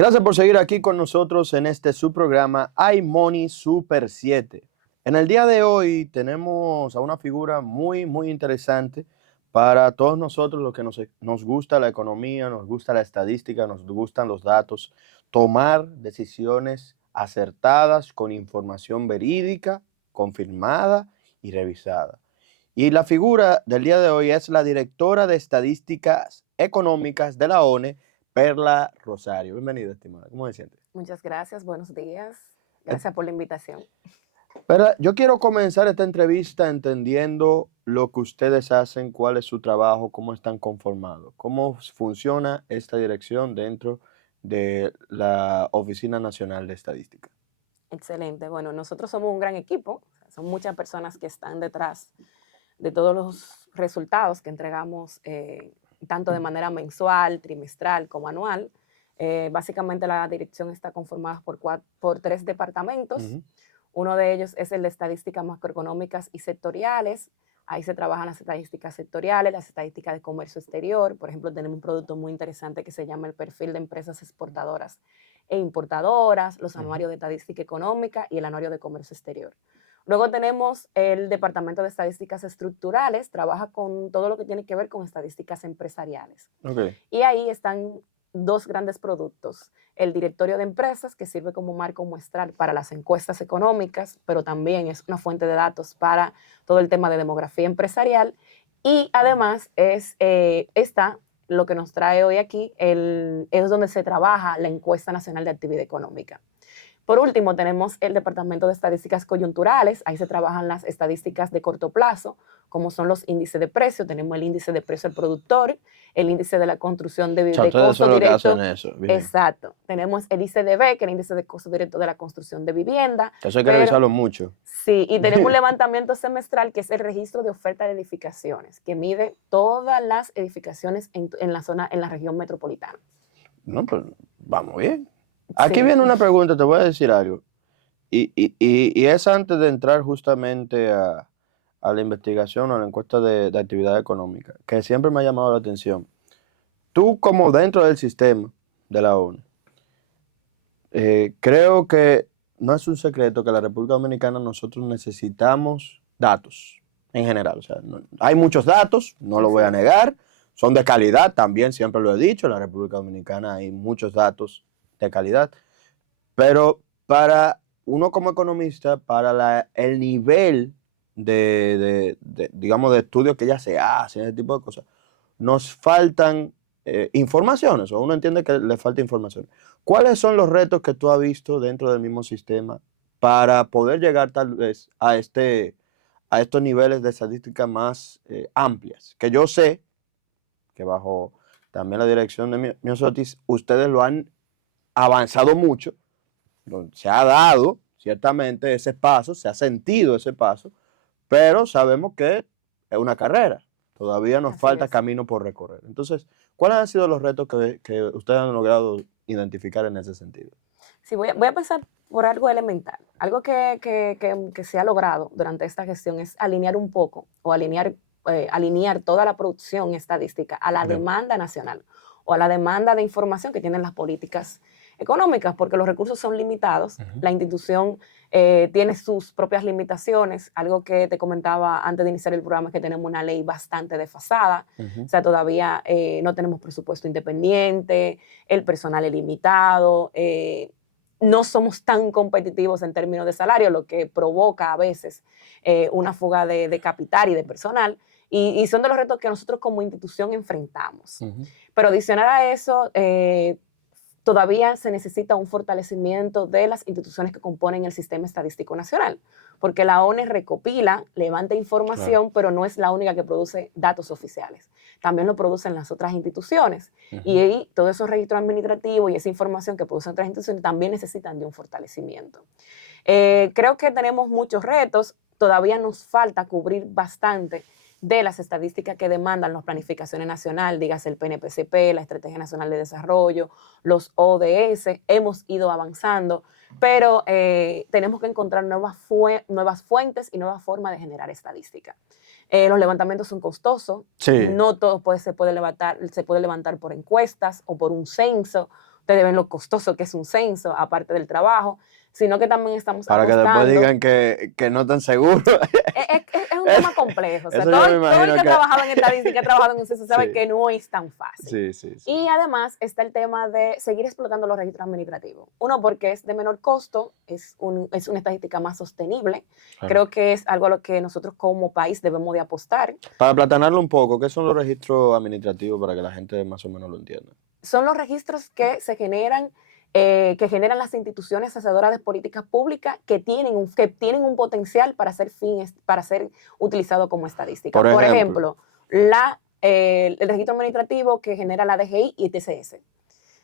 Gracias por seguir aquí con nosotros en este subprograma iMoney Super 7. En el día de hoy tenemos a una figura muy interesante para todos nosotros los que nos gusta la economía, nos gusta la estadística, nos gustan los datos, tomar decisiones acertadas con información verídica, confirmada y revisada. Y la figura del día de hoy es la directora de Estadísticas Económicas de la ONE, Perla Rosario. Bienvenida, estimada. ¿Cómo se siente? Muchas gracias, buenos días. Eh, Gracias por la invitación. Perla, yo quiero comenzar esta entrevista entendiendo lo que ustedes hacen, cuál es su trabajo, cómo están conformados, cómo funciona esta dirección dentro de la Oficina Nacional de Estadística. Excelente. Bueno, nosotros somos un gran equipo, son muchas personas que están detrás de todos los resultados que entregamos, tanto de manera mensual, trimestral como anual. Básicamente la dirección está conformada por tres departamentos. Ujú. Uno de ellos es el de estadísticas macroeconómicas y sectoriales. Ahí se trabajan las estadísticas sectoriales, las estadísticas de comercio exterior. Por ejemplo, tenemos un producto muy interesante que se llama el perfil de empresas exportadoras e importadoras, los Ujú. anuarios de estadística económica y el anuario de comercio exterior. Luego tenemos el Departamento de Estadísticas Estructurales, trabaja con todo lo que tiene que ver con estadísticas empresariales. Ok. Y ahí están dos grandes productos. El directorio de empresas, que sirve como marco muestral para las encuestas económicas, pero también es una fuente de datos para todo el tema de demografía empresarial. Y además está lo que nos trae hoy aquí, es donde se trabaja la encuesta nacional de actividad económica. Por último, tenemos el Departamento de Estadísticas Coyunturales. Ahí se trabajan las estadísticas de corto plazo, como son los índices de precio. Tenemos el índice de precio al productor, el índice de la construcción O sea, de ustedes costo son los que hacen directo. eso. Bien. Exacto. Tenemos el ICDB, que es el índice de costo directo de la construcción de vivienda. Eso hay que Pero revisarlo mucho. sí, y tenemos un levantamiento semestral, que es el registro de oferta de edificaciones, que mide todas las edificaciones en la zona, en la región metropolitana. No, pues vamos bien. Aquí Sí. viene una pregunta, te voy a decir algo. Y es antes de entrar justamente a la investigación o a la encuesta de actividad económica, que siempre me ha llamado la atención. Tú como dentro del sistema de la ONU, creo que no es un secreto que la República Dominicana nosotros necesitamos datos en general. O sea, hay muchos datos, no lo Así voy a es. negar, son de calidad también, siempre lo he dicho, en la República Dominicana hay muchos datos de calidad. Pero para uno como economista, para el nivel digamos, de estudios que ya se hacen, ese tipo de cosas, nos faltan informaciones, o uno entiende que le falta información. ¿Cuáles son los retos que tú has visto dentro del mismo sistema para poder llegar tal vez a estos niveles de estadística más amplias? Que yo sé que bajo también la dirección de Miosotis, ustedes lo han avanzado mucho, se ha dado ciertamente ese paso, se ha sentido ese paso, pero sabemos que es una carrera, todavía nos Así falta es. camino por recorrer. Entonces, ¿cuáles han sido los retos que ustedes han logrado identificar en ese sentido? Sí, voy a empezar por algo elemental. Algo que se ha logrado durante esta gestión es alinear un poco o alinear toda la producción estadística a la Bien. demanda nacional o a la demanda de información que tienen las políticas económicas, porque los recursos son limitados. Ujú. La institución tiene sus propias limitaciones. Algo que te comentaba antes de iniciar el programa es que tenemos una ley bastante desfasada. O Ujú. sea, todavía no tenemos presupuesto independiente, el personal es limitado. No somos tan competitivos en términos de salario, lo que provoca a veces una fuga de capital y de personal, y son de los retos que nosotros como institución enfrentamos. Ujú. Pero adicional a eso, todavía se necesita un fortalecimiento de las instituciones que componen el Sistema Estadístico Nacional, porque la ONE recopila, levanta Claro. información, pero no es la única que produce datos oficiales. También lo producen las otras instituciones. Y Ujú. ahí todos esos registros administrativos y esa información que producen otras instituciones también necesitan de un fortalecimiento. Creo que tenemos muchos retos, todavía nos falta cubrir bastante de las estadísticas que demandan las planificaciones nacionales, dígase el PNPCP, la Estrategia Nacional de Desarrollo, los ODS. Hemos ido avanzando, pero tenemos que encontrar nuevas fuentes y nuevas formas de generar estadística. Los levantamientos son costosos, Sí. no todo se puede levantar por encuestas o por un censo. ustedes ven lo costoso que es un censo, aparte del trabajo, sino que también estamos Para que después apostando. digan que no están seguros. Es un tema complejo. O sea, Eso yo me todo el imagino que ha que... trabajado en estadística, ha trabajado en un censo, sabe Sí, que no es tan fácil. sí, sí, sí. Y además está el tema de seguir explotando los registros administrativos. Uno, porque es de menor costo, es una estadística más sostenible. Claro. Creo que es algo a lo que nosotros como país debemos de apostar. Para aplatanarlo un poco, ¿qué son los registros administrativos para que la gente más o menos lo entienda? Son los registros que se generan, que generan las instituciones hacedoras de políticas públicas que tienen un potencial para ser utilizado como estadística. Por Por ejemplo. ejemplo, el registro administrativo que genera la DGI y TCS.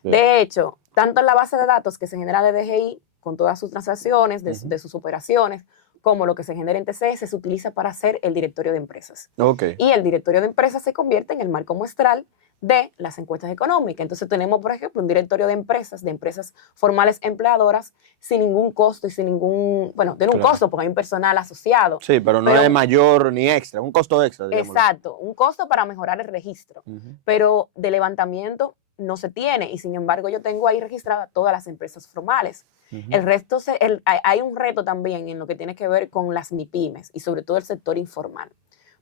Bien. De hecho, tanto en la base de datos que se genera de DGI, con todas sus transacciones, de sus operaciones, como lo que se genera en TCS, se utiliza para hacer el directorio de empresas. Ok. Y el directorio de empresas se convierte en el marco muestral de las encuestas económicas. Entonces tenemos, por ejemplo, un directorio de empresas formales empleadoras, sin ningún costo y sin ningún, bueno, tiene un Claro. costo porque hay un personal asociado. Sí, pero no es mayor ni extra, un costo extra, digámoslo. Exacto, un costo para mejorar el registro, pero de levantamiento no se tiene, y sin embargo yo tengo ahí registradas todas las empresas formales. El resto, hay un reto también en lo que tiene que ver con las MIPYMES y sobre todo el sector informal.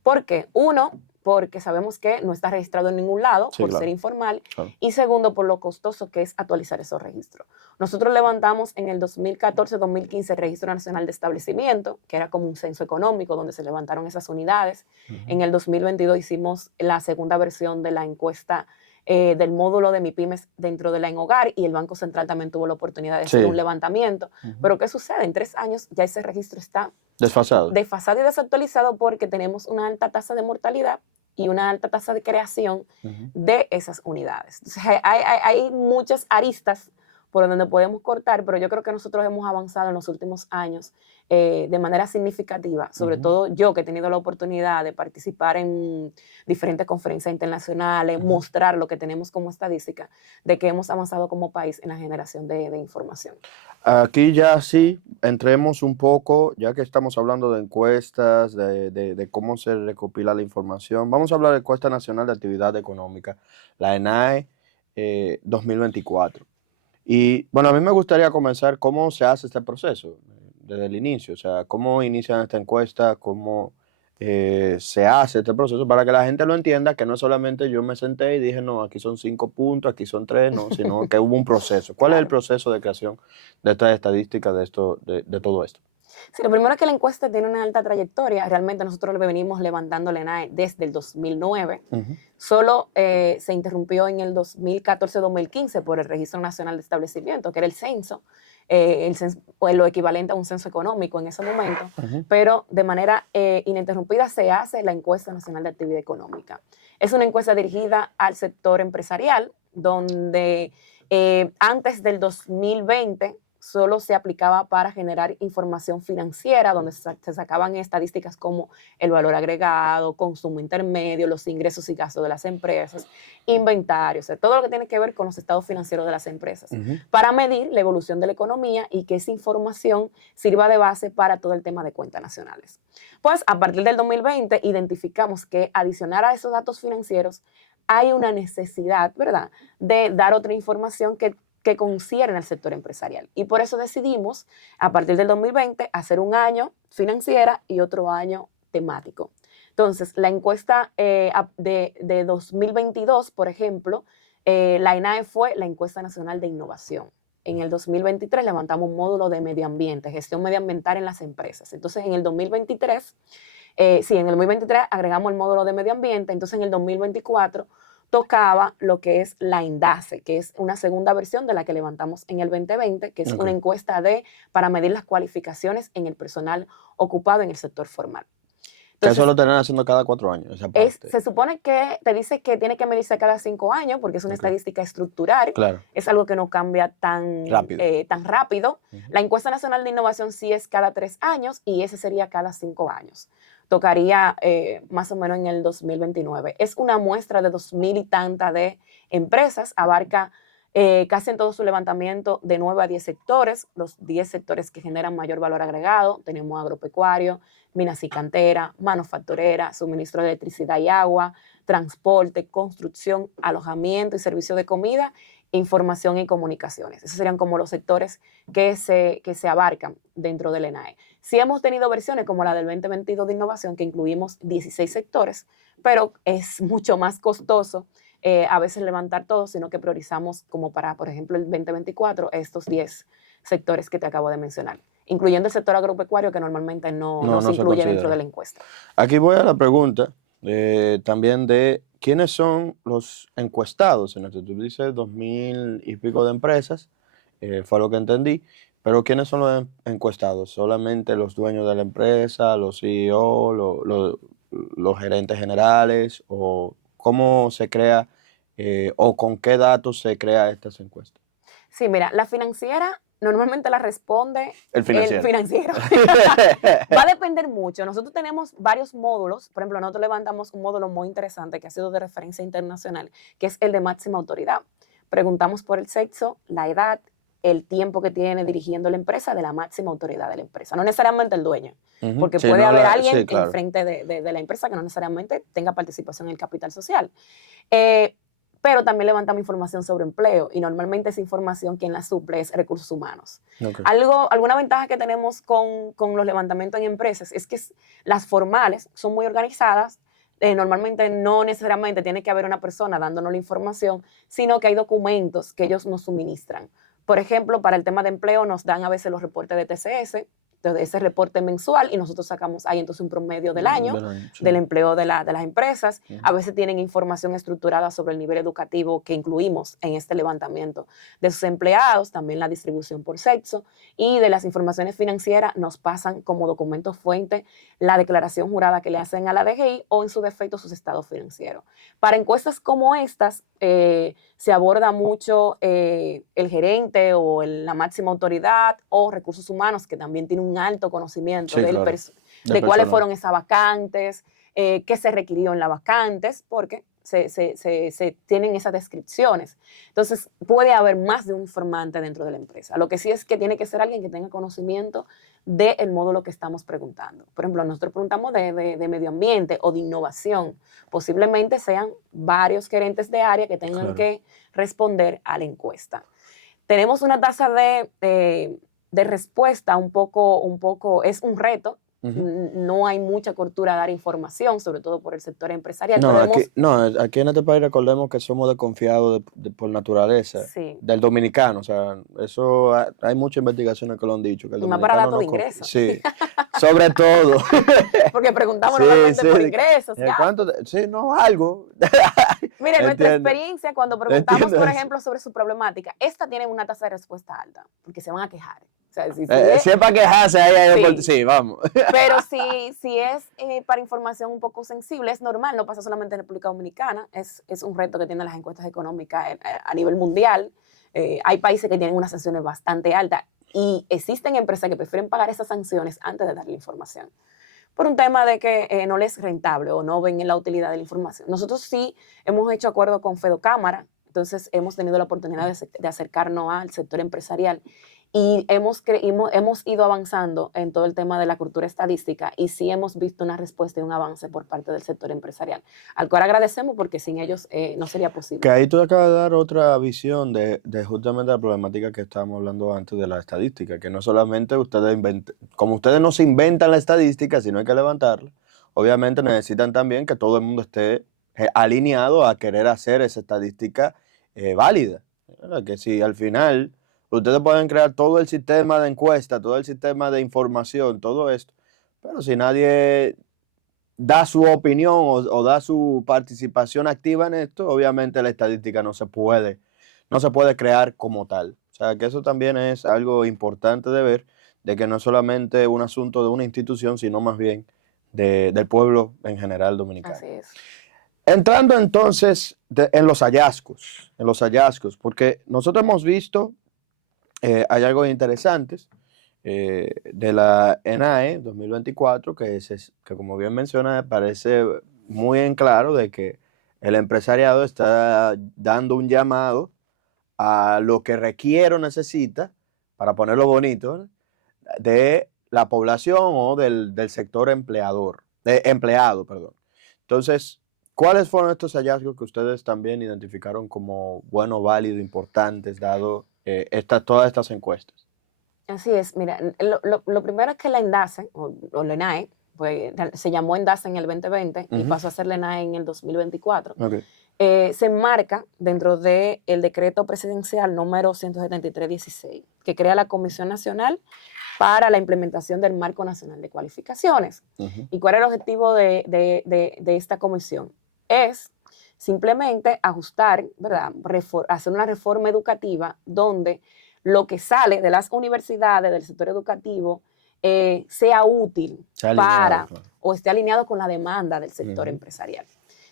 ¿Por qué? Uno, porque sabemos que no está registrado en ningún lado, Sí, por claro. ser informal, Claro. y segundo, por lo costoso que es actualizar esos registros. Nosotros levantamos en el 2014-2015 el Registro Nacional de Establecimiento, que era como un censo económico donde se levantaron esas unidades. En el 2022 hicimos la segunda versión de la encuesta del módulo de MIPYMES dentro de la EnHogar, y el Banco Central también tuvo la oportunidad de hacer Sí. un levantamiento. Pero ¿qué sucede? En 3 años ya ese registro está Desfasado. desfasado y desactualizado porque tenemos una alta tasa de mortalidad y una alta tasa de creación de esas unidades. Entonces, hay muchas aristas por donde podemos cortar, pero yo creo que nosotros hemos avanzado en los últimos años de manera significativa, sobre todo yo que he tenido la oportunidad de participar en diferentes conferencias internacionales, mostrar lo que tenemos como estadística, de que hemos avanzado como país en la generación de información. Aquí ya sí, entremos un poco, ya que estamos hablando de encuestas, de cómo se recopila la información. Vamos a hablar de Encuesta Nacional de Actividad Económica, la ENAE 2024. Y bueno, a mí me gustaría comenzar cómo se hace este proceso desde el inicio, o sea, cómo inician esta encuesta, cómo se hace este proceso, para que la gente lo entienda, que no solamente yo me senté y dije, no, aquí son 5 puntos, aquí son 3, no, sino que hubo un proceso. ¿Cuál es el proceso de creación de estas estadísticas, de todo esto? Sí, lo primero es que la encuesta tiene una alta trayectoria. Realmente nosotros lo venimos levantando la ENAE desde el 2009. Solo se interrumpió en el 2014-2015 por el Registro Nacional de Establecimiento, que era el censo, o lo equivalente a un censo económico en ese momento, pero de manera ininterrumpida se hace la Encuesta Nacional de Actividad Económica. Es una encuesta dirigida al sector empresarial, donde antes del 2020 solo se aplicaba para generar información financiera, donde se sacaban estadísticas como el valor agregado, consumo intermedio, los ingresos y gastos de las empresas, inventario, o sea, todo lo que tiene que ver con los estados financieros de las empresas, para medir la evolución de la economía y que esa información sirva de base para todo el tema de cuentas nacionales. Pues a partir del 2020 identificamos que adicionar a esos datos financieros hay una necesidad, ¿verdad?, de dar otra información que concierne al sector empresarial. Y por eso decidimos, a partir del 2020, hacer un año financiera y otro año temático. Entonces, la encuesta de 2022, por ejemplo, la ENAE fue la encuesta nacional de innovación. En el 2023 levantamos un módulo de medio ambiente, gestión medioambiental en las empresas. Entonces, en el 2023, en el 2023 agregamos el módulo de medio ambiente. Entonces, en el 2024 tocaba lo que es la INDACE, que es una segunda versión de la que levantamos en el 2020, que es una encuesta para medir las cualificaciones en el personal ocupado en el sector formal. Entonces, eso lo terminan haciendo cada 4 años, esa parte. Se supone que te dice que tiene que medirse cada 5 años, porque es una estadística estructural, claro. Es algo que no cambia tan rápido. La encuesta nacional de innovación sí es cada 3 años y ese sería cada 5 años. Tocaría más o menos en el 2029. Es una muestra de 2,000 y tantas de empresas, abarca casi en todo su levantamiento de 9 a 10 sectores, los 10 sectores que generan mayor valor agregado. Tenemos agropecuario, minas y cantera, manufacturera, suministro de electricidad y agua, transporte, construcción, alojamiento y servicio de comida, información y comunicaciones. Esos serían como los sectores que se abarcan dentro del ENAE. Sí hemos tenido versiones como la del 2022 de innovación, que incluimos 16 sectores, pero es mucho más costoso a veces levantar todo, sino que priorizamos como para, por ejemplo, el 2024, estos 10 sectores que te acabo de mencionar, incluyendo el sector agropecuario, que normalmente no se No se incluye dentro de considera. la encuesta. Aquí voy a la pregunta también de quiénes son los encuestados en esto. Tú dices 2000 y pico de empresas, fue lo que entendí, pero ¿quiénes son los encuestados? ¿Solamente los dueños de la empresa, los CEO, los gerentes generales? ¿O cómo se crea o con qué datos se crea estas encuestas? Sí, mira, la financiera normalmente la responde El el financiero. financiero. Va a depender mucho. Nosotros tenemos varios módulos. Por ejemplo, nosotros levantamos un módulo muy interesante que ha sido de referencia internacional, que es el de máxima autoridad. Preguntamos por el sexo, la edad, el tiempo que tiene dirigiendo la empresa de la máxima autoridad de la empresa. No necesariamente el dueño, Ujú. porque Sí, puede no haber alguien sí, claro. enfrente de la empresa que no necesariamente tenga participación en el capital social. Eh, pero también levantamos información sobre empleo y normalmente esa información quien la suple es recursos humanos. Ok. Alguna ventaja que tenemos con los levantamientos en empresas es que las formales son muy organizadas. Normalmente no necesariamente tiene que haber una persona dándonos la información, sino que hay documentos que ellos nos suministran. Por ejemplo, para el tema de empleo nos dan a veces los reportes de TCS, entonces ese reporte mensual, y nosotros sacamos ahí entonces un promedio del año Del año, sí. del empleo de las empresas. Ujú. A veces tienen información estructurada sobre el nivel educativo que incluimos en este levantamiento de sus empleados, también la distribución por sexo, y de las informaciones financieras nos pasan como documento fuente la declaración jurada que le hacen a la DGI o en su defecto sus estados financieros. Para encuestas como estas se aborda mucho el gerente o la máxima autoridad o recursos humanos, que también tiene un alto conocimiento Sí, claro. de cuáles Personal. fueron esas vacantes, qué se requirió en las vacantes, porque se tienen esas descripciones. Entonces, puede haber más de un informante dentro de la empresa. Lo que sí es que tiene que ser alguien que tenga conocimiento del módulo que estamos preguntando. Por ejemplo, nosotros preguntamos de medio ambiente o de innovación. Posiblemente sean varios gerentes de área que tengan Claro. que responder a la encuesta. Tenemos una tasa de respuesta un poco, es un reto. Ujú. No hay mucha cultura a dar información, sobre todo por el sector empresarial, No, pero aquí en este país recordemos que somos desconfiados por naturaleza sí, del dominicano. O sea, eso hay muchas investigaciones que lo han dicho, que el y más para dominicano datos de no confía. ingresos, Sí, sobre todo. porque preguntamos Sí, normalmente sí. por ingresos, ¿Cuánto? Sí, no, algo. Mire, nuestra Entiendo, experiencia cuando preguntamos, entiendo por eso. ejemplo, sobre su problemática, esta tiene una tasa de respuesta alta, porque se van a quejar. O sea, Si es para quejarse, ahí hay sí. sí, vamos. Pero si es para información un poco sensible, es normal, no pasa solamente en República Dominicana, es un reto que tienen las encuestas económicas a nivel mundial. Hay países que tienen unas sanciones bastante altas y existen empresas que prefieren pagar esas sanciones antes de darle información, por un tema de que no les es rentable o no ven en la utilidad de la información. Nosotros sí hemos hecho acuerdo con Fedocámara, entonces hemos tenido la oportunidad de acercarnos al sector empresarial y hemos ido avanzando en todo el tema de la cultura estadística y sí hemos visto una respuesta y un avance por parte del sector empresarial, al cual agradecemos porque sin ellos no sería Que posible. ahí tú acabas de dar otra visión de justamente la problemática que estábamos hablando antes de la estadística, que no solamente como ustedes no se inventan la estadística, sino hay que levantarla, obviamente necesitan también que todo el mundo esté alineado a querer hacer esa estadística válida, ¿verdad? Que si al final ustedes pueden crear todo el sistema de encuesta, todo el sistema de información, todo esto, pero si nadie da su opinión o da su participación activa en esto, obviamente la estadística no se puede crear como tal. O sea, que eso también es algo importante de ver, de que no es solamente un asunto de una institución, sino más bien del pueblo en general dominicano. Así es. Entrando entonces en los hallazgos, porque nosotros hemos visto, hay algo interesantes de la ENAE 2024, que como bien menciona, parece muy en claro de que el empresariado está dando un llamado a lo que requiere o necesita, para ponerlo bonito, ¿verdad?, de la población o del sector empleado, perdón. Entonces, ¿Cuáles fueron estos hallazgos que ustedes también identificaron como bueno, válido, importantes, dado todas estas encuestas? Así es, mira, lo primero es que la ENDACE, o la ENAE, pues, se llamó ENDACE en el 2020 y Ujú. pasó a ser la ENAE en el 2024, Ok. se enmarca dentro del decreto presidencial número 173/16, que crea la Comisión Nacional para la implementación del Marco Nacional de Cualificaciones. Ujú. ¿Y cuál es el objetivo de esta comisión? Es simplemente ajustar, ¿verdad? Hacer una reforma educativa donde lo que sale de las universidades, del sector educativo, sea útil Se ha alineado, para claro. o esté alineado con la demanda del sector Ujú. empresarial.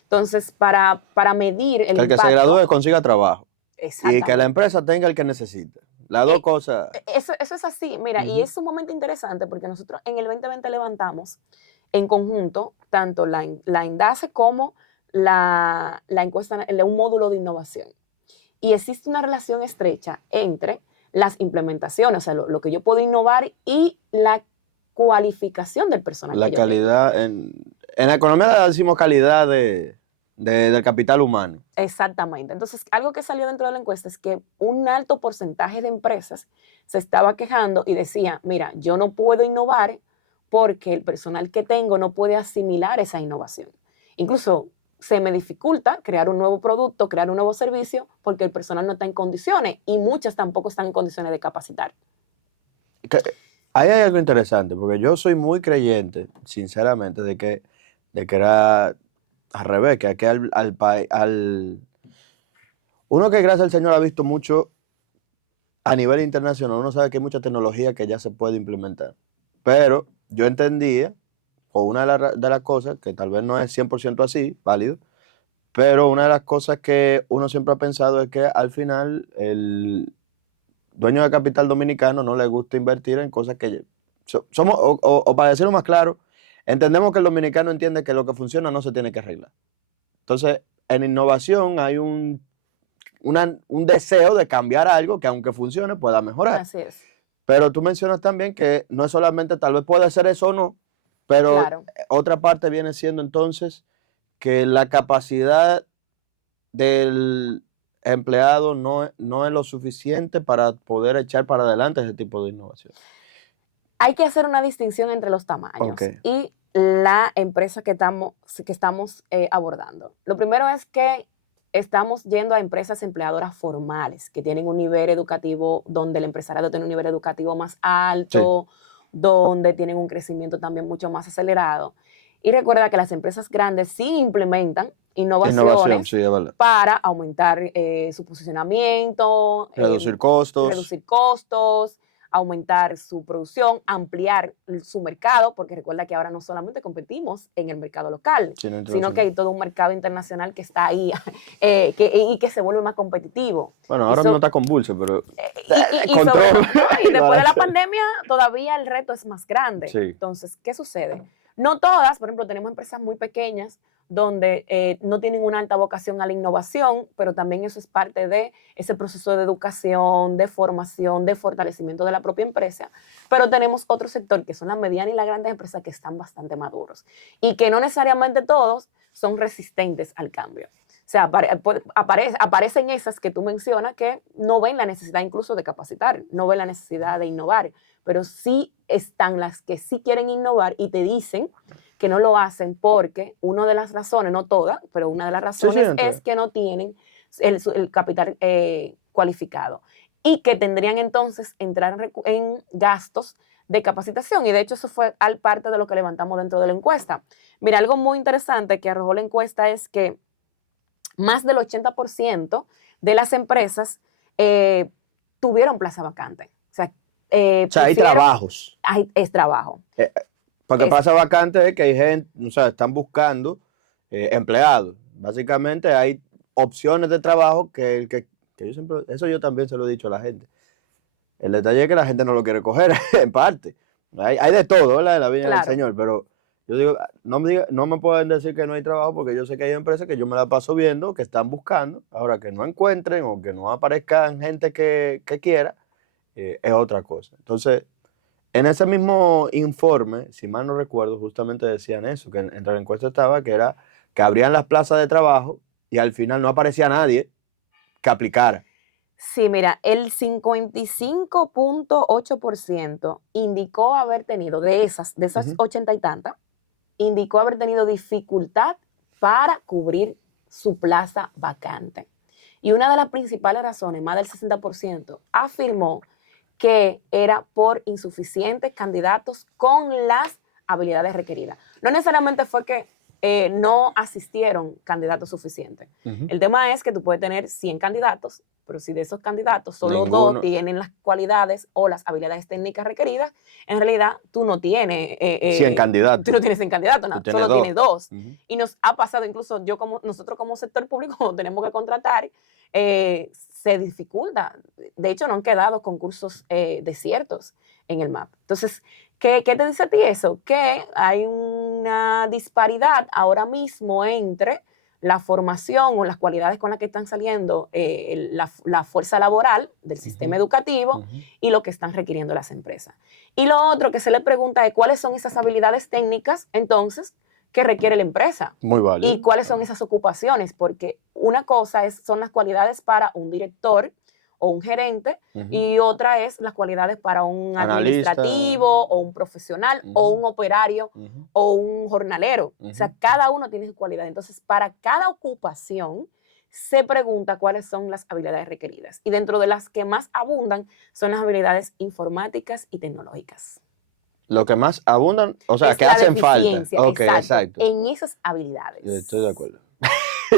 Entonces, para medir el Que el que se impacto, gradúe consiga trabajo y que la exactamente. empresa tenga el que necesita. Las dos cosas. Eso es así, mira, y Ujú. es sumamente interesante porque nosotros en el 2020 levantamos en conjunto tanto la INDACE como la encuesta, un módulo de innovación. Y existe una relación estrecha entre las implementaciones, o sea, lo que yo puedo innovar y la cualificación del personal La que yo tengo. calidad, en la economía decimos calidad del capital humano. Exactamente. Entonces, algo que salió dentro de la encuesta es que un alto porcentaje de empresas se estaba quejando y decía, mira, yo no puedo innovar porque el personal que tengo no puede asimilar esa innovación. Incluso se me dificulta crear un nuevo producto, crear un nuevo servicio, porque el personal no está en condiciones y muchas tampoco están en condiciones de capacitar. Que- Ahí hay algo interesante, porque yo soy muy creyente, sinceramente, de que era al revés, que aquí uno que gracias al Señor ha visto mucho a nivel internacional, uno sabe que hay mucha tecnología que ya se puede implementar. Pero yo entendía, o una de las cosas, que tal vez no es 100% así, válido, pero una de las cosas que uno siempre ha pensado es que al final el dueño de capital dominicano no le gusta invertir en cosas que somos, o para decirlo más claro, entendemos que el dominicano entiende que lo que funciona no se tiene que arreglar. Entonces, en innovación hay un deseo de cambiar algo que aunque funcione pueda mejorar. Así es, Pero tú mencionas también que no es solamente, tal vez puede ser eso o no, pero claro. otra parte viene siendo entonces que la capacidad del empleado no es lo suficiente para poder echar para adelante ese tipo de innovación. Hay que hacer una distinción entre los Ok, tamaños y la empresa que estamos abordando. Lo primero es que estamos yendo a empresas empleadoras formales que tienen un nivel educativo donde el empresariado tiene un nivel educativo más sí, alto, donde tienen un crecimiento también mucho más acelerado. Y recuerda que las empresas grandes sí implementan innovación, innovaciones sí, es verdad. para aumentar su posicionamiento, Reducir costos, reducir costos, aumentar su producción, ampliar su mercado, porque recuerda que ahora no solamente competimos en el mercado local, sino sino que internacional. hay todo un mercado internacional que está ahí y que se vuelve más competitivo. Bueno, Y, ahora mismo está convulso, pero y sobre control. todo, ¿no? Y Y después de la balance. pandemia todavía el reto es más grande. Sí, Entonces, ¿qué sucede? No todas, por ejemplo, tenemos empresas muy pequeñas donde no tienen una alta vocación a la innovación, pero también eso es parte de ese proceso de educación, de formación, de fortalecimiento de la propia empresa. Pero tenemos otro sector que son las medianas y las grandes empresas que están bastante maduros y que no necesariamente todos son resistentes al cambio. O sea, aparecen esas que tú mencionas que no ven la necesidad incluso de capacitar, no ven la necesidad de innovar, pero sí están las que sí quieren innovar y te dicen que no lo hacen porque una de las razones, no todas, pero una de las sí, sí, razones es que no tienen el capital cualificado y que tendrían entonces entrar en gastos de capacitación. Y de hecho eso fue parte de lo que levantamos dentro de la encuesta. Mira, algo muy interesante que arrojó la encuesta es que más del 80% de las empresas tuvieron plaza vacante. O sea, O sea, hay pusieron, trabajos. es trabajo. Porque Es, pasa vacante es que hay gente, o sea, están buscando empleados. Básicamente hay opciones de trabajo que yo siempre, eso yo también se lo he dicho a la gente. El detalle es que la gente no lo quiere coger, en parte. Hay de todo, ¿verdad? En la vida del claro, Señor, pero yo digo, no me pueden decir que no hay trabajo porque yo sé que hay empresas que yo me la paso viendo, que están buscando, ahora que no encuentren o que no aparezcan gente que quiera, es otra cosa. Entonces, en ese mismo informe, si mal no recuerdo, justamente decían eso, que entre la encuesta estaba que era que abrían las plazas de trabajo y al final no aparecía nadie que aplicara. Sí, mira, el 55.8% indicó haber tenido, de esas Ujú. 80 y tantas, indicó haber tenido dificultad para cubrir su plaza vacante. Y una de las principales razones, más del 60%, afirmó que era por insuficientes candidatos con las habilidades requeridas. No necesariamente fue que no asistieron candidatos suficientes. Ujú. El tema es que tú puedes tener 100 candidatos, pero si de esos candidatos solo Ninguno. 2 tienen las cualidades o las habilidades técnicas requeridas, en realidad tú no tienes 100 candidatos. tú no tienes 100 candidatos, Tú no, tienes solo tienes 2. Ujú. Y nos ha pasado incluso nosotros como sector público cuando tenemos que contratar, se dificulta. De hecho, no han quedado concursos desiertos en el MAP. Entonces, ¿qué te dice a ti eso? Que hay una disparidad ahora mismo entre la formación o las cualidades con las que están saliendo la fuerza laboral del sistema educativo Ujú. y lo que están requiriendo las empresas. Y lo otro que se le pregunta es cuáles son esas habilidades técnicas, entonces, que requiere la empresa. Muy válido. Y cuáles son esas ocupaciones, porque una cosa son las cualidades para un director o un gerente, Ujú. y otra es las cualidades para un Analista. administrativo o un profesional o Ujú. un operario Ujú. o un jornalero. O sea, Ujú. cada uno tiene su cualidad. Entonces, para cada ocupación se pregunta cuáles son las habilidades requeridas. Y dentro de las que más abundan son las habilidades informáticas y tecnológicas. Lo que más abundan, o sea, Es que la hacen falta. deficiencia, Ok, exacto, exacto. en esas habilidades. Estoy de acuerdo. Sí.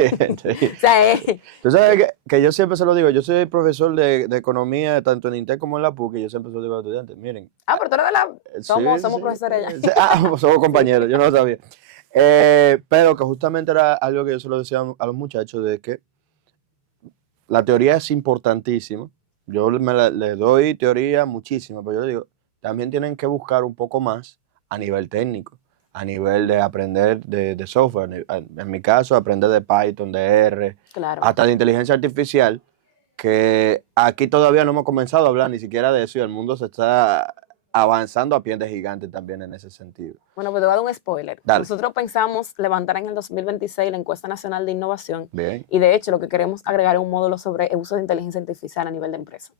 O sea, Tú sabes que yo siempre se lo digo, yo soy profesor de economía tanto en INTEC como en la PUC y yo siempre se lo digo a los estudiantes, miren, pero tú eres de la... sí, Somos sí, profesores ya. sí, pues somos compañeros, yo no lo sabía. Pero que justamente era algo que yo se lo decía a los muchachos, de que la teoría es importantísima, yo le doy teoría muchísima, pero yo le digo, también tienen que buscar un poco más a nivel técnico, a nivel de aprender de software, en mi caso, aprender de Python, de R, Claro. hasta de inteligencia artificial, que aquí todavía no hemos comenzado a hablar ni siquiera de eso y el mundo se está avanzando a pies de gigante también en ese sentido. Bueno, pues te voy a dar un spoiler. Dale. Nosotros pensamos levantar en el 2026 la encuesta nacional de innovación. Bien. Y de hecho lo que queremos agregar es un módulo sobre el uso de inteligencia artificial a nivel de empresa.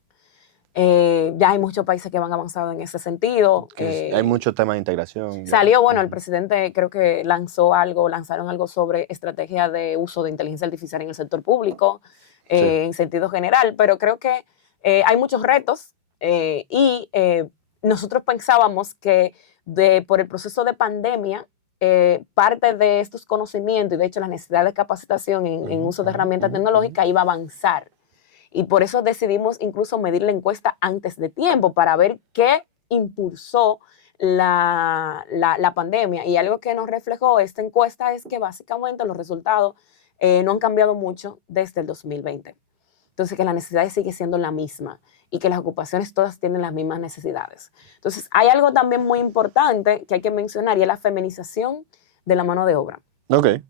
Ya hay muchos países que van avanzado en ese sentido. Hay muchos temas de integración. Salió, bueno, el presidente creo que lanzaron algo sobre estrategia de uso de inteligencia artificial en el sector público, Sí. en sentido general, pero creo que hay muchos retos y nosotros pensábamos que por el proceso de pandemia, parte de estos conocimientos y de hecho la necesidad de capacitación en uso de herramientas tecnológicas iba a avanzar. Y por eso decidimos incluso medir la encuesta antes de tiempo para ver qué impulsó la pandemia. Y algo que nos reflejó esta encuesta es que básicamente los resultados no han cambiado mucho desde el 2020. Entonces, que la necesidad sigue siendo la misma y que las ocupaciones todas tienen las mismas necesidades. Entonces, hay algo también muy importante que hay que mencionar y es la feminización de la mano de obra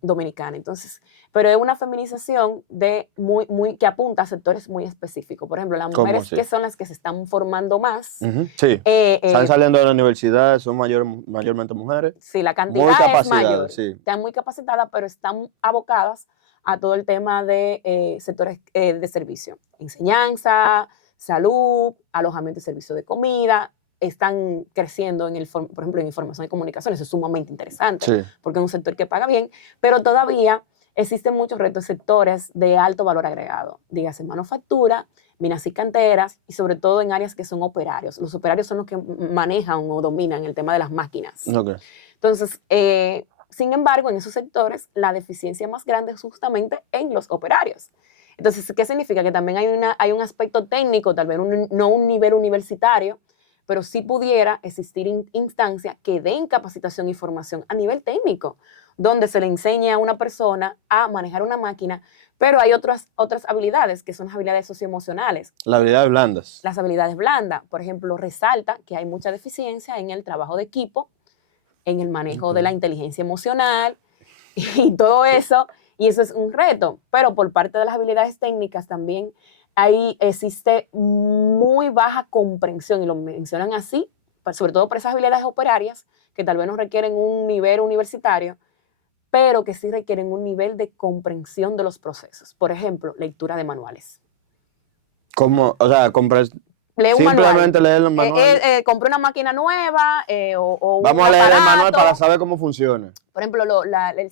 dominicana. Entonces, pero es una feminización que apunta a sectores muy específicos. Por ejemplo, las mujeres que son las que se están formando más. Sí, están saliendo de la universidad, son mayormente mujeres. Sí, la cantidad es mayor. Sí. Están muy capacitadas, pero están abocadas a todo el tema de sectores de servicio. Enseñanza, salud, alojamiento y servicio de comida. Están creciendo, por ejemplo, en información y comunicación. Eso es sumamente interesante, porque es un sector que paga bien, pero todavía existen muchos retos en sectores de alto valor agregado, dígase manufactura, minas y canteras, y sobre todo en áreas que son operarios. Los operarios son los que manejan o dominan el tema de las máquinas. Entonces, sin embargo, en esos sectores, la deficiencia más grande es justamente en los operarios. Entonces, ¿qué significa? Que también hay un aspecto técnico, tal vez no un nivel universitario, pero sí pudiera existir instancias que den capacitación y formación a nivel técnico, donde se le enseñe a una persona a manejar una máquina, pero hay otras habilidades, que son las habilidades socioemocionales. Las habilidades blandas. Las habilidades blandas, por ejemplo, resalta que hay mucha deficiencia en el trabajo de equipo, en el manejo de la inteligencia emocional y todo eso, y eso es un reto, pero por parte de las habilidades técnicas también ahí existe muy baja comprensión, y lo mencionan así, sobre todo por esas habilidades operarias, que tal vez no requieren un nivel universitario, pero que sí requieren un nivel de comprensión de los procesos. Por ejemplo, lectura de manuales. ¿Cómo? O sea, Lee un simplemente manual. leer los manuales. Compré una máquina nueva o un Vamos a leer el manual aparato. para saber cómo funciona. Por ejemplo, el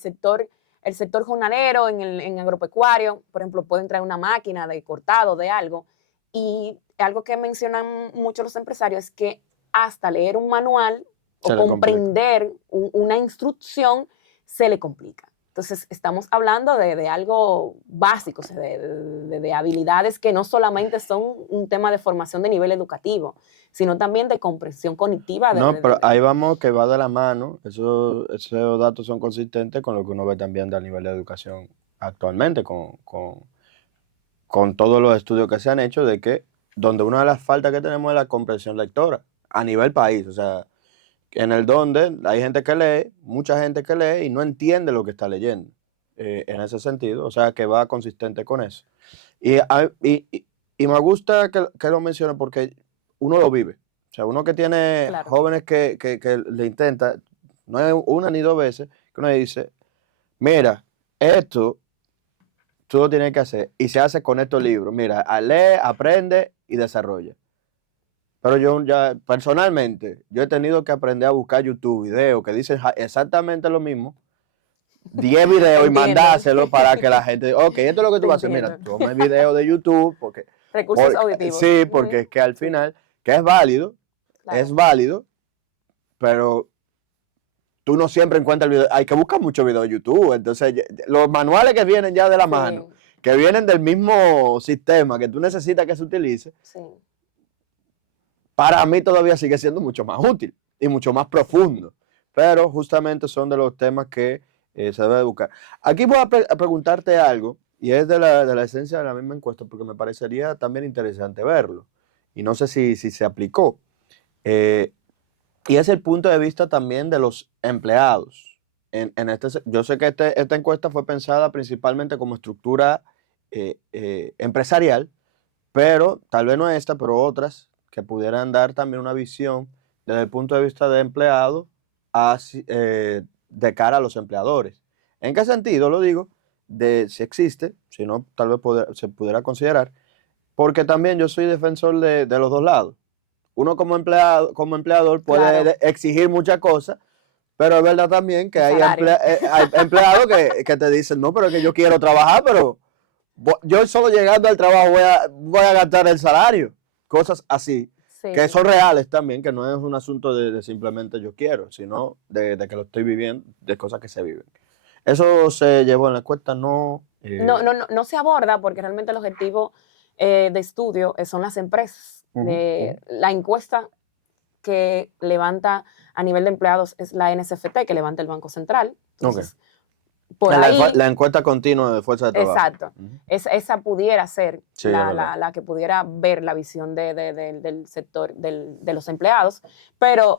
sector jornalero en agropecuario, por ejemplo, pueden traer una máquina de cortado de algo. Y algo que mencionan mucho los empresarios es que hasta leer un manual o comprender una instrucción se le complica. Entonces, estamos hablando de algo básico, o sea, de habilidades que no solamente son un tema de formación de nivel educativo, sino también de comprensión cognitiva. No, pero ahí vamos que va de la mano. Esos datos son consistentes con lo que uno ve también del nivel de educación actualmente, con todos los estudios que se han hecho de que donde una de las faltas que tenemos es la comprensión lectora a nivel país. O sea, en el donde hay gente que lee, mucha gente que lee y no entiende lo que está leyendo. En ese sentido, o sea, que va consistente con eso. Y me gusta que lo mencione porque uno lo vive. O sea, uno que tiene Claro. jóvenes que le intenta, no es una ni dos veces, que uno dice, mira, esto tú lo tienes que hacer y se hace con estos libros. Mira, lee, aprende y desarrolla. Pero yo ya, personalmente, yo he tenido que aprender a buscar YouTube videos que dicen exactamente lo mismo, 10 videos y mandárselo para que la gente diga, ok, esto es lo que tú vas a hacer. Mira, toma el video de YouTube, recursos auditivos. sí, porque es que al final, que es válido, pero tú no siempre encuentras el video. Hay que buscar muchos videos de YouTube. Entonces, los manuales que vienen ya de la mano, que vienen del mismo sistema que tú necesitas que se utilice, para mí todavía sigue siendo mucho más útil y mucho más profundo. Pero justamente son de los temas que se debe educar. Aquí voy a preguntarte algo, y es de la esencia de la misma encuesta, porque me parecería también interesante verlo. Y no sé si se aplicó. Y es el punto de vista también de los empleados. Yo sé que esta encuesta fue pensada principalmente como estructura empresarial, pero tal vez no esta, pero otras que pudieran dar también una visión desde el punto de vista de empleado de cara a los empleadores. ¿En qué sentido lo digo? De si existe, si no, tal vez se pudiera considerar, porque también yo soy defensor de los dos lados. Uno como empleador puede exigir muchas cosas, pero es verdad también que hay empleados que te dicen, no, pero es que yo quiero trabajar, pero yo solo llegando al trabajo voy a gastar el salario. Cosas así, que son reales también, que no es un asunto de simplemente yo quiero, sino de que lo estoy viviendo, de cosas que se viven. Eso se llevó en la encuesta, no se aborda porque realmente el objetivo de estudio son las empresas. La encuesta que levanta a nivel de empleados es la NSFT, que levanta el Banco Central. Entonces, por ahí, la encuesta continua de fuerza de trabajo. Exacto. Esa pudiera ser la que pudiera ver la visión del sector de los empleados. Pero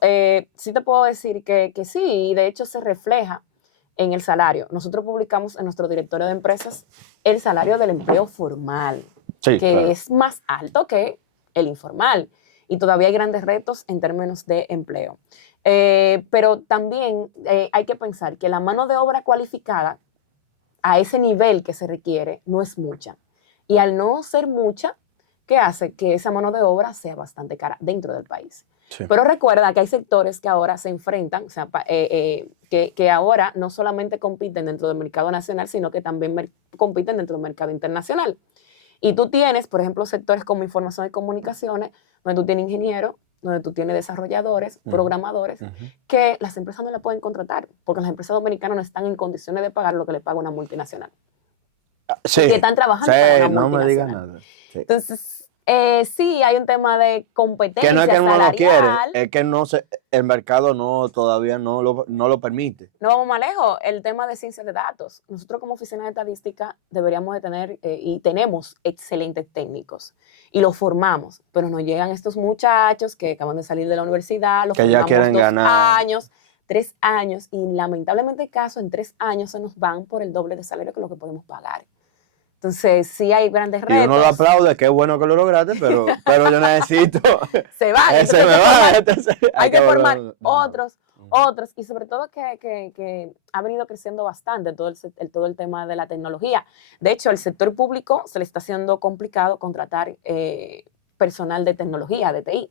sí te puedo decir que sí, y de hecho se refleja en el salario. Nosotros publicamos en nuestro directorio de empresas el salario del empleo formal, que es más alto que el informal. Y todavía hay grandes retos en términos de empleo. Pero también hay que pensar que la mano de obra cualificada a ese nivel que se requiere no es mucha. Y al no ser mucha, ¿qué hace? Que esa mano de obra sea bastante cara dentro del país. Sí. Pero recuerda que hay sectores que ahora se enfrentan, o sea, que ahora no solamente compiten dentro del mercado nacional, sino que también compiten dentro del mercado internacional. Y tú tienes, por ejemplo, sectores como información y comunicaciones, donde tú tienes ingenieros, donde tú tienes desarrolladores, programadores, que las empresas no la pueden contratar, porque las empresas dominicanas no están en condiciones de pagar lo que le paga una multinacional. Sí, y que están trabajando para una multinacional. No me digas nada. Sí. Entonces, sí, hay un tema de competencia que no es que salarial. uno no quiere, es que el mercado todavía no lo permite. No vamos más lejos, el tema de ciencia de datos. Nosotros como oficina de estadística deberíamos de tener, y tenemos excelentes técnicos, y los formamos, pero nos llegan estos muchachos que acaban de salir de la universidad, los que ya quieren ganar 3 años, y lamentablemente el caso, en 3 años se nos van por el doble de salario que lo que podemos pagar. Entonces, sí hay grandes retos. Y uno lo aplaude, qué bueno que lo lograste, pero yo necesito. Se va. Se me va. Hay que formar otros. otros, y sobre todo que ha venido creciendo bastante todo el tema de la tecnología. De hecho, al sector público se le está haciendo complicado contratar personal de tecnología, de TI.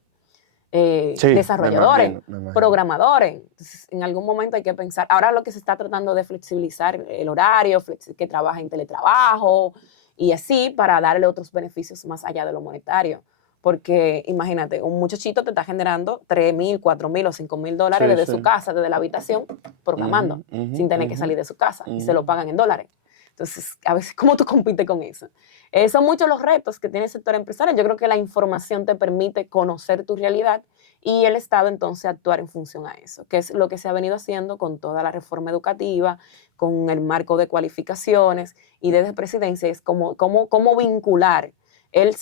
Sí, Desarrolladores, me imagino. programadores. Entonces, en algún momento hay que pensar, ahora lo que se está tratando de flexibilizar el horario, que trabaja en teletrabajo y así para darle otros beneficios más allá de lo monetario. Porque imagínate, un muchachito te está generando 3,000, 4,000 o 5,000 dólares Sí, desde su sí. casa, desde la habitación, programando, sin tener que salir de su casa y se lo pagan en dólares. Entonces, a veces, ¿cómo tú compites con eso? Son muchos los retos que tiene el sector empresarial. Yo creo que la información te permite conocer tu realidad y el Estado entonces actuar en función a eso, que es lo que se ha venido haciendo con toda la reforma educativa, con el marco de cualificaciones y desde presidencia, es cómo vincular el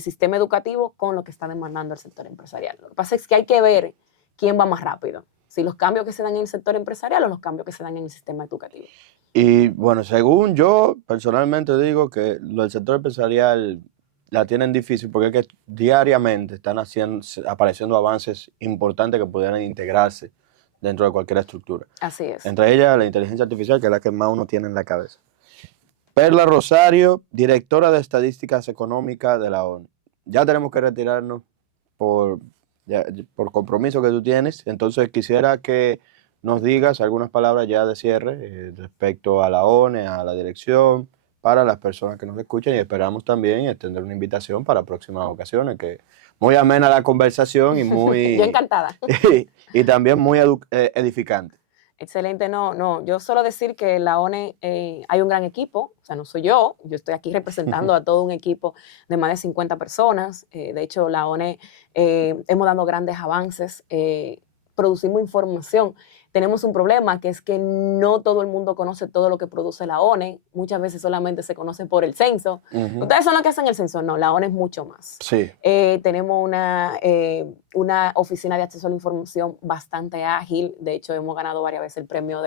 sistema educativo con lo que está demandando el sector empresarial. Lo que pasa es que hay que ver quién va más rápido, si los cambios que se dan en el sector empresarial o los cambios que se dan en el sistema educativo. Y bueno, según yo, personalmente digo que lo del sector empresarial la tienen difícil porque es que diariamente están apareciendo avances importantes que pudieran integrarse dentro de cualquier estructura. Así es. Entre ellas, la inteligencia artificial, que es la que más uno tiene en la cabeza. Perla Rosario, directora de Estadísticas Económicas de la ONU. Ya tenemos que retirarnos por compromiso que tú tienes, entonces quisiera que nos digas algunas palabras ya de cierre respecto a la ONU, a la dirección, para las personas que nos escuchan y esperamos también extender una invitación para próximas ocasiones, que muy amena la conversación y Yo muy encantada. y también muy edificante. Excelente, no, yo solo decir que en la ONE hay un gran equipo, o sea, no soy yo estoy aquí representando a todo un equipo de más de 50 personas, de hecho la ONE hemos dado grandes avances, producimos información, tenemos un problema que es que no todo el mundo conoce todo lo que produce la ONE, muchas veces solamente se conoce por el censo. Ustedes son los que hacen el censo, no, la ONE es mucho más. Sí. Tenemos una oficina de acceso a la información bastante ágil, de hecho hemos ganado varias veces el premio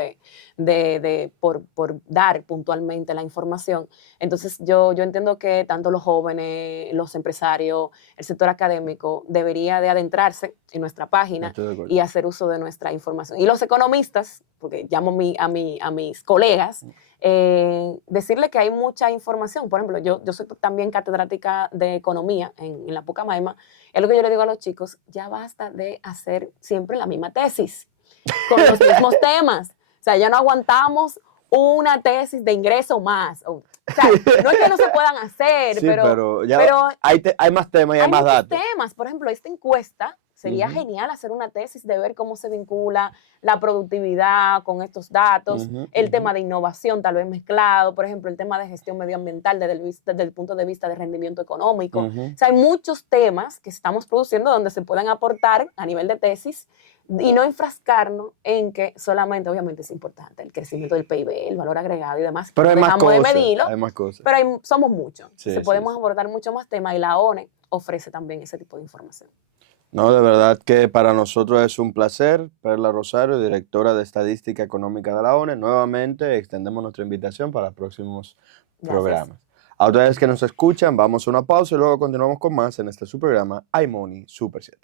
por dar puntualmente la información. Entonces yo entiendo que tanto los jóvenes, los empresarios, el sector académico debería de adentrarse en nuestra página y hacer uso de nuestra información. Y los economistas, porque llamo a mis colegas, decirle que hay mucha información. Por ejemplo, yo soy también catedrática de economía en la Pucamaima. Es lo que yo le digo a los chicos, ya basta de hacer siempre la misma tesis, con los mismos temas. O sea, ya no aguantamos una tesis de ingreso más. O sea, no es que no se puedan hacer, sí, pero hay más temas y hay más datos. Temas. Por ejemplo, esta encuesta, sería genial hacer una tesis de ver cómo se vincula la productividad con estos datos, el tema de innovación tal vez mezclado, por ejemplo, el tema de gestión medioambiental desde el punto de vista de rendimiento económico. O sea, hay muchos temas que estamos produciendo donde se pueden aportar a nivel de tesis y no enfrascarnos en que solamente, obviamente es importante, el crecimiento del PIB, el valor agregado y demás, pero no dejamos de medirlo, hay más cosas. pero somos muchos. Sí, podemos abordar mucho más temas y la ONE ofrece también ese tipo de información. No, de verdad que para nosotros es un placer. Perla Rosario, directora de Estadística Económica de la ONU. Nuevamente extendemos nuestra invitación para próximos programas. A ustedes que nos escuchan, vamos a una pausa y luego continuamos con más en este su programa iMoney Super 7.